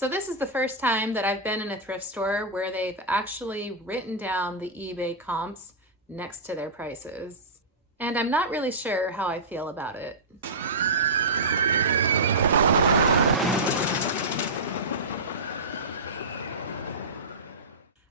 So this is the first time that I've been in a thrift store where they've actually written down the eBay comps next to their prices. And I'm not really sure how I feel about it.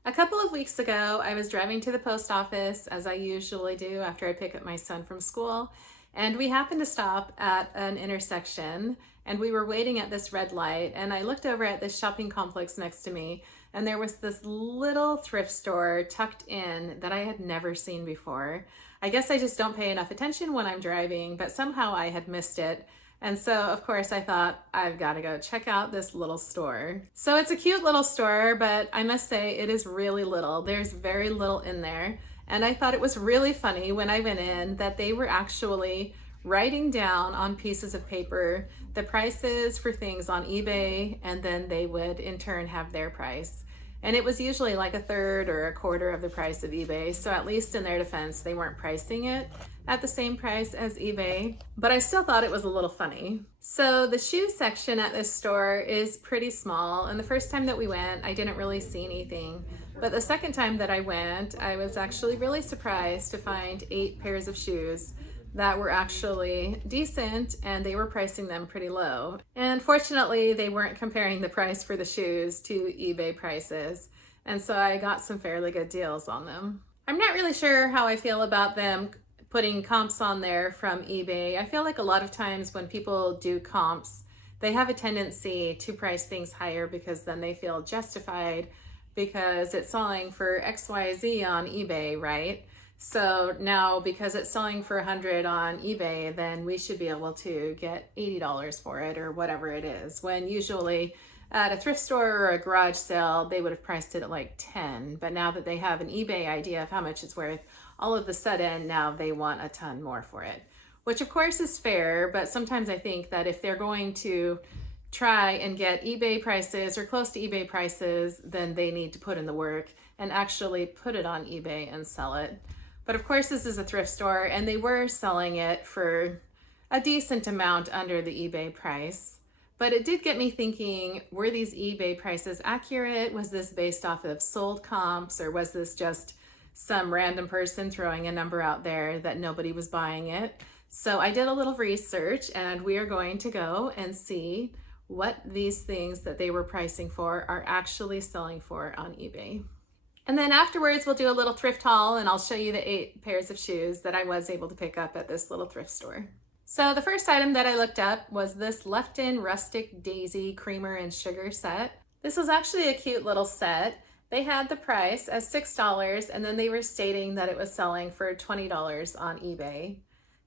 A couple of weeks ago, I was driving to the post office, as I usually do after I pick up my son from school, and we happened to stop at an intersection, and we were waiting at this red light, and I looked over at this shopping complex next to me, and there was this little thrift store tucked in that I had never seen before. I guess I just don't pay enough attention when I'm driving, but somehow I had missed it. And so, of course, I thought, I've got to go check out this little store. So it's a cute little store, but I must say it is really little. There's very little in there. And I thought it was really funny when I went in that they were actually writing down on pieces of paper the prices for things on eBay, and then they would in turn have their price. And it was usually like a third or a quarter of the price of eBay. So at least in their defense, they weren't pricing it at the same price as eBay, but I still thought it was a little funny. So the shoe section at this store is pretty small. And the first time that we went, I didn't really see anything. But the second time that I went, I was actually really surprised to find 8 pairs of shoes that were actually decent, and they were pricing them pretty low. And fortunately, they weren't comparing the price for the shoes to eBay prices. And so I got some fairly good deals on them. I'm not really sure how I feel about them putting comps on there from eBay. I feel like a lot of times when people do comps, they have a tendency to price things higher because then they feel justified because it's selling for XYZ on eBay, right? So now because it's selling for $100 on eBay, then we should be able to get $80 for it or whatever it is. When usually at a thrift store or a garage sale, they would have priced it at like 10. But now that they have an eBay idea of how much it's worth, all of a sudden now they want a ton more for it, which of course is fair. But sometimes I think that if they're going to try and get eBay prices or close to eBay prices, then they need to put in the work and actually put it on eBay and sell it. But of course, this is a thrift store, and they were selling it for a decent amount under the eBay price. But it did get me thinking, were these eBay prices accurate? Was this based off of sold comps, or was this just some random person throwing a number out there that nobody was buying it? So I did a little research, and we are going to go and see what these things that they were pricing for are actually selling for on eBay. And then afterwards, we'll do a little thrift haul, and I'll show you the 8 pairs of shoes that I was able to pick up at this little thrift store. So the first item that I looked up was this Lefton Rustic Daisy Creamer and Sugar set. This was actually a cute little set. They had the price as $6, and then they were stating that it was selling for $20 on eBay.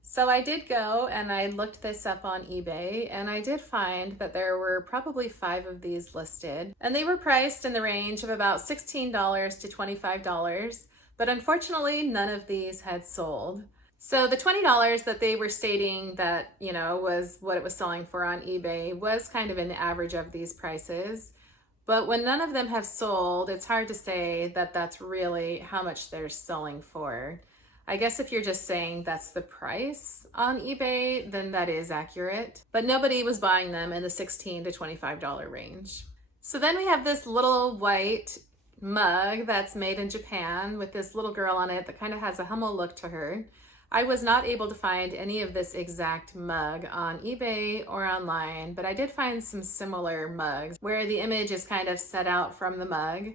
So I did go and I looked this up on eBay, and I did find that there were probably 5 of these listed, and they were priced in the range of about $16 to $25, but unfortunately none of these had sold. So the $20 that they were stating that, was what it was selling for on eBay was kind of an average of these prices. But when none of them have sold, it's hard to say that that's really how much they're selling for. I guess if you're just saying that's the price on eBay, then that is accurate. But nobody was buying them in the $16 to $25 range. So then we have this little white mug that's made in Japan with this little girl on it that kind of has a Hummel look to her. I was not able to find any of this exact mug on eBay or online, but I did find some similar mugs where the image is kind of set out from the mug.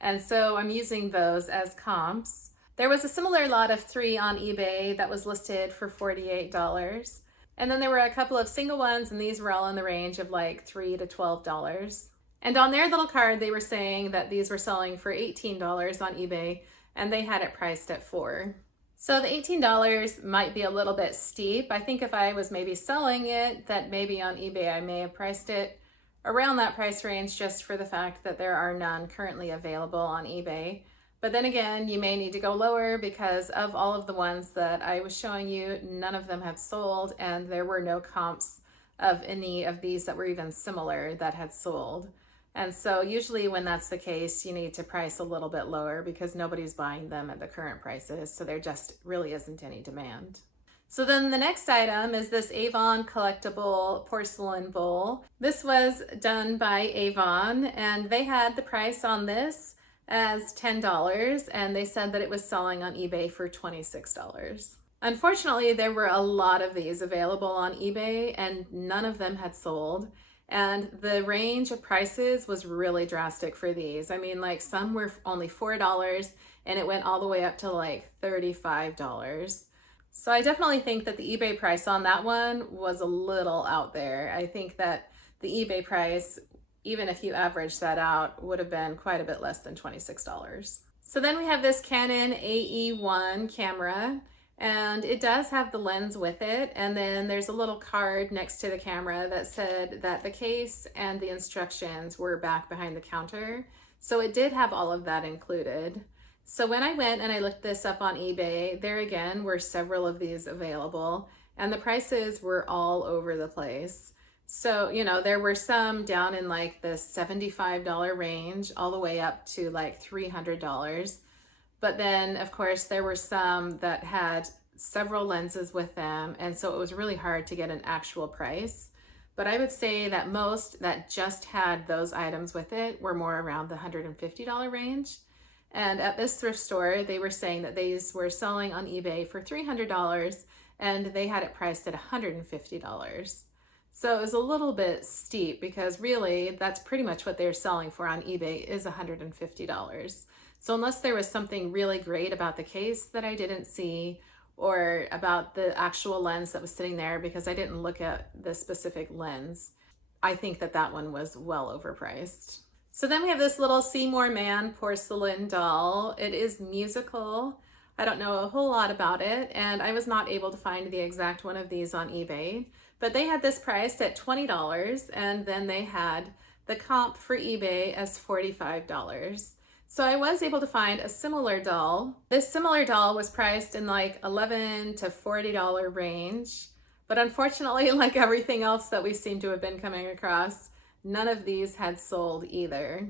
And so I'm using those as comps. There was a similar lot of 3 on eBay that was listed for $48. And then there were a couple of single ones, and these were all in the range of like $3 to $12. And on their little card, they were saying that these were selling for $18 on eBay, and they had it priced at $4. So the $18 might be a little bit steep. I think if I was maybe selling it, that maybe on eBay I may have priced it around that price range just for the fact that there are none currently available on eBay. But then again, you may need to go lower because of all of the ones that I was showing you, none of them have sold, and there were no comps of any of these that were even similar that had sold. And so usually when that's the case, you need to price a little bit lower because nobody's buying them at the current prices, so there just really isn't any demand. So then the next item is this Avon Collectible porcelain bowl. This was done by Avon, and they had the price on this as $10, and they said that it was selling on eBay for $26. Unfortunately, there were a lot of these available on eBay and none of them had sold. And the range of prices was really drastic for these. I mean, like some were only $4 and it went all the way up to like $35. So I definitely think that the eBay price on that one was a little out there. I think that the eBay price, even if you average that out, would have been quite a bit less than $26. So then we have this Canon Ae1 camera, and it does have the lens with it. And then there's a little card next to the camera that said that the case and the instructions were back behind the counter. So it did have all of that included. So when I went and I looked this up on eBay, there again were several of these available and the prices were all over the place. So, you know, there were some down in like the $75 range all the way up to like $300. But then of course there were some that had several lenses with them. And so it was really hard to get an actual price. But I would say that most that just had those items with it were more around the $150 range. And at this thrift store, they were saying that these were selling on eBay for $300 and they had it priced at $150. So it was a little bit steep because really that's pretty much what they're selling for on eBay is $150. So unless there was something really great about the case that I didn't see or about the actual lens that was sitting there, because I didn't look at the specific lens, I think that that one was well overpriced. So then we have this little Seymour Man porcelain doll. It is musical. I don't know a whole lot about it, and I was not able to find the exact one of these on eBay, but they had this priced at $20, and then they had the comp for eBay as $45. So I was able to find a similar doll. This similar doll was priced in like $11 to $40 range, but unfortunately, like everything else that we seem to have been coming across, none of these had sold either.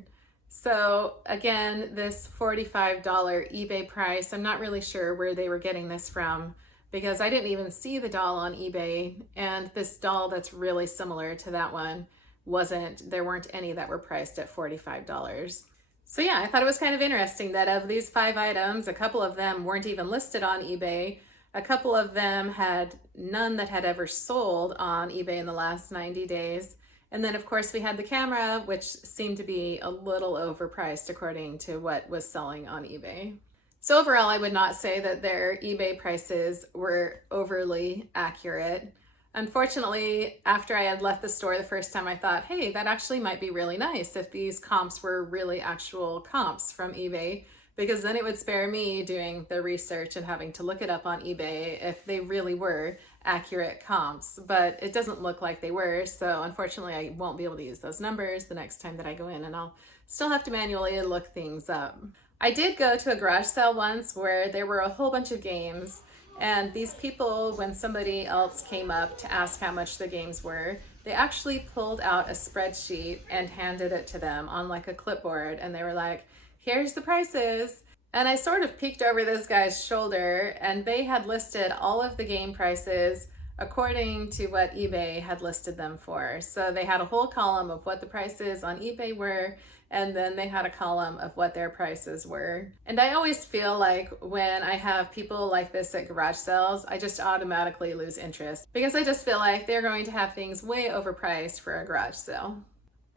So again, this $45 eBay price, I'm not really sure where they were getting this from because I didn't even see the doll on eBay, and this doll that's really similar to that one there weren't any that were priced at $45. So yeah, I thought it was kind of interesting that of these 5 items, a couple of them weren't even listed on eBay. A couple of them had none that had ever sold on eBay in the last 90 days. And then of course we had the camera, which seemed to be a little overpriced according to what was selling on eBay. So overall, I would not say that their eBay prices were overly accurate. Unfortunately, after I had left the store the first time, I thought, hey, that actually might be really nice if these comps were really actual comps from eBay, because then it would spare me doing the research and having to look it up on eBay if they really were accurate comps. But it doesn't look like they were, so unfortunately I won't be able to use those numbers the next time that I go in, and I'll still have to manually look things up. I did go to a garage sale once where there were a whole bunch of games, and these people, when somebody else came up to ask how much the games were, they actually pulled out a spreadsheet and handed it to them on like a clipboard, and they were like, here's the prices. And I sort of peeked over this guy's shoulder, and they had listed all of the game prices according to what eBay had listed them for. So they had a whole column of what the prices on eBay were, and then they had a column of what their prices were. And I always feel like when I have people like this at garage sales, I just automatically lose interest because I just feel like they're going to have things way overpriced for a garage sale.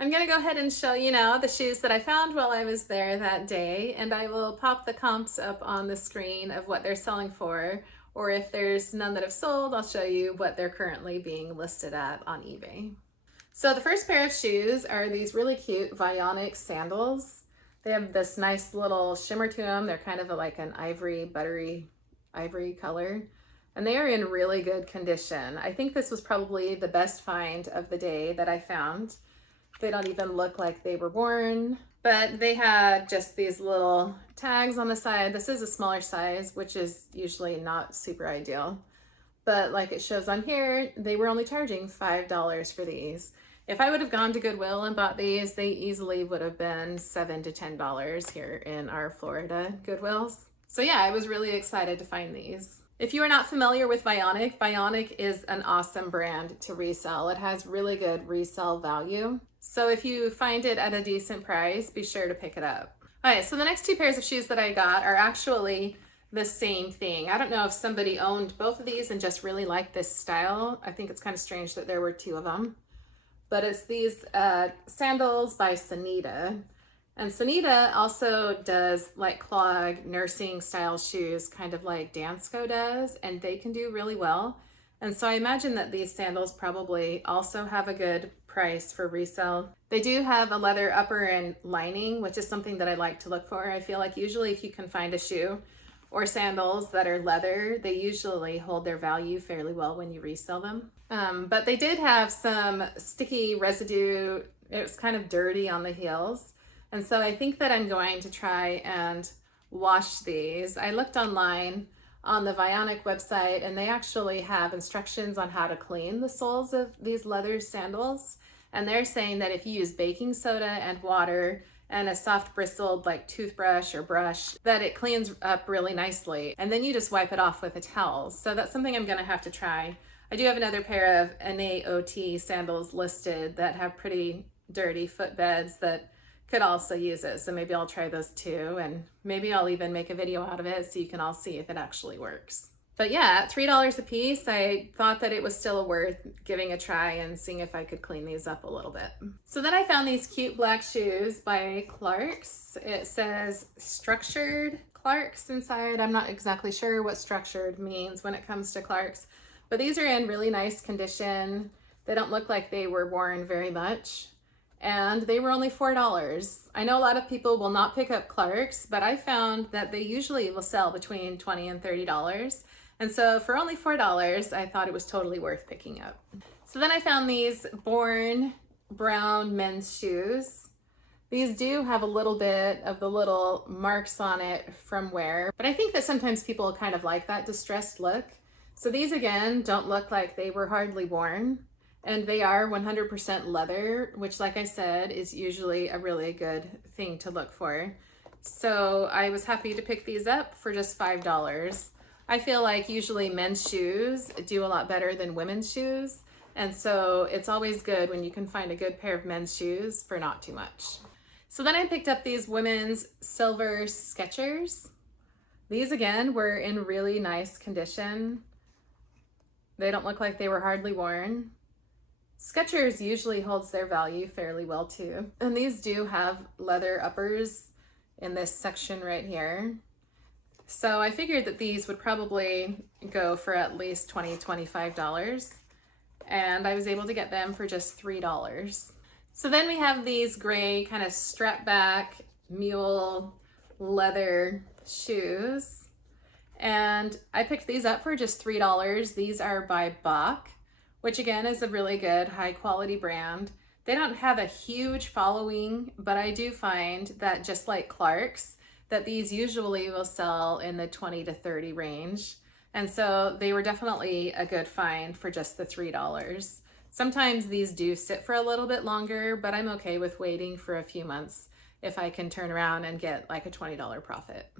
I'm gonna go ahead and show you now the shoes that I found while I was there that day, and I will pop the comps up on the screen of what they're selling for, or if there's none that have sold, I'll show you what they're currently being listed at on eBay. So the first pair of shoes are these really cute Bionic Sandals. They have this nice little shimmer to them. They're kind of like an ivory, buttery ivory color, and they are in really good condition. I think this was probably the best find of the day that I found. They don't even look like they were worn, but they had just these little tags on the side. This is a smaller size, which is usually not super ideal. But like it shows on here, they were only charging $5 for these. If I would have gone to Goodwill and bought these, they easily would have been $7 to $10 here in our Florida Goodwills. So yeah, I was really excited to find these. If you are not familiar with Bionic, Bionic is an awesome brand to resell. It has really good resale value. So if you find it at a decent price, be sure to pick it up. All right, so the next two pairs of shoes that I got are actually the same thing. I don't know if somebody owned both of these and just really liked this style. I think it's kind of strange that there were two of them. But it's these sandals by Sanita. And Sanita also does like clog nursing style shoes, kind of like Dansko does, and they can do really well. And so I imagine that these sandals probably also have a good price for resale. They do have a leather upper and lining, which is something that I like to look for. I feel like usually if you can find a shoe or sandals that are leather, they usually hold their value fairly well when you resell them. But they did have some sticky residue. It was kind of dirty on the heels. And so I think that I'm going to try and wash these. I looked online on the Bionic website and they actually have instructions on how to clean the soles of these leather sandals. And they're saying that if you use baking soda and water and a soft bristled like toothbrush or brush, that it cleans up really nicely. And then you just wipe it off with a towel. So that's something I'm gonna have to try. I do have another pair of Ae1 sandals listed that have pretty dirty footbeds that could also use it. So maybe I'll try those too. And maybe I'll even make a video out of it so you can all see if it actually works. But yeah, at $3 a piece, I thought that it was still worth giving a try and seeing if I could clean these up a little bit. So then I found these cute black shoes by Clarks. It says structured Clarks inside. I'm not exactly sure what structured means when it comes to Clarks, but these are in really nice condition. They don't look like they were worn very much. And they were only $4. I know a lot of people will not pick up Clarks, but I found that they usually will sell between $20 and $30. And so for only $4, I thought it was totally worth picking up. So then I found these Born brown men's shoes. These do have a little bit of the little marks on it from wear, but I think that sometimes people kind of like that distressed look. So these again don't look like they were hardly worn. And they are 100% leather, which like I said, is usually a really good thing to look for. So I was happy to pick these up for just $5. I feel like usually men's shoes do a lot better than women's shoes. And so it's always good when you can find a good pair of men's shoes for not too much. So then I picked up these women's silver Skechers. These again were in really nice condition. They don't look like they were hardly worn. Skechers usually holds their value fairly well too. And these do have leather uppers in this section right here. So I figured that these would probably go for at least $20, $25. And I was able to get them for just $3. So then we have these gray kind of strap back mule leather shoes. And I picked these up for just $3. These are by Bach, which again is a really good high quality brand. They don't have a huge following, but I do find that just like Clarks, that these usually will sell in the 20 to 30 range. And so they were definitely a good find for just the $3. Sometimes these do sit for a little bit longer, but I'm okay with waiting for a few months if I can turn around and get like a $20 profit.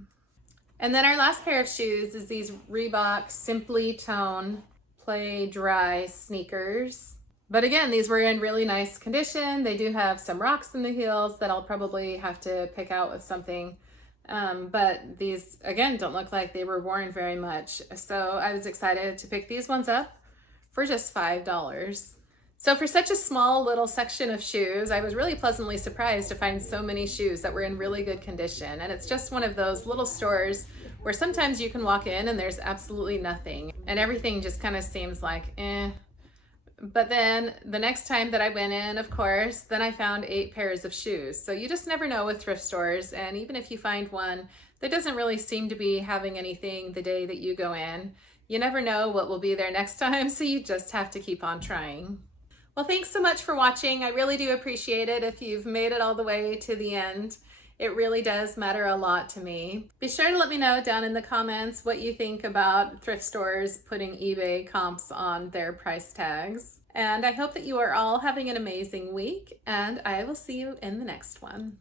And then our last pair of shoes is these Reebok Simply Tone Play Dry sneakers. But again, these were in really nice condition. They do have some rocks in the heels that I'll probably have to pick out with something. But these, again, don't look like they were worn very much. So I was excited to pick these ones up for just $5. So for such a small little section of shoes, I was really pleasantly surprised to find so many shoes that were in really good condition. And it's just one of those little stores where sometimes you can walk in and there's absolutely nothing and everything just kind of seems like eh. But then the next time that I went in, of course, then I found 8 pairs of shoes. So you just never know with thrift stores. And even if you find one that doesn't really seem to be having anything the day that you go in, you never know what will be there next time. So you just have to keep on trying. Well, thanks so much for watching. I really do appreciate it if you've made it all the way to the end. It really does matter a lot to me. Be sure to let me know down in the comments what you think about thrift stores putting eBay comps on their price tags. And I hope that you are all having an amazing week, and I will see you in the next one.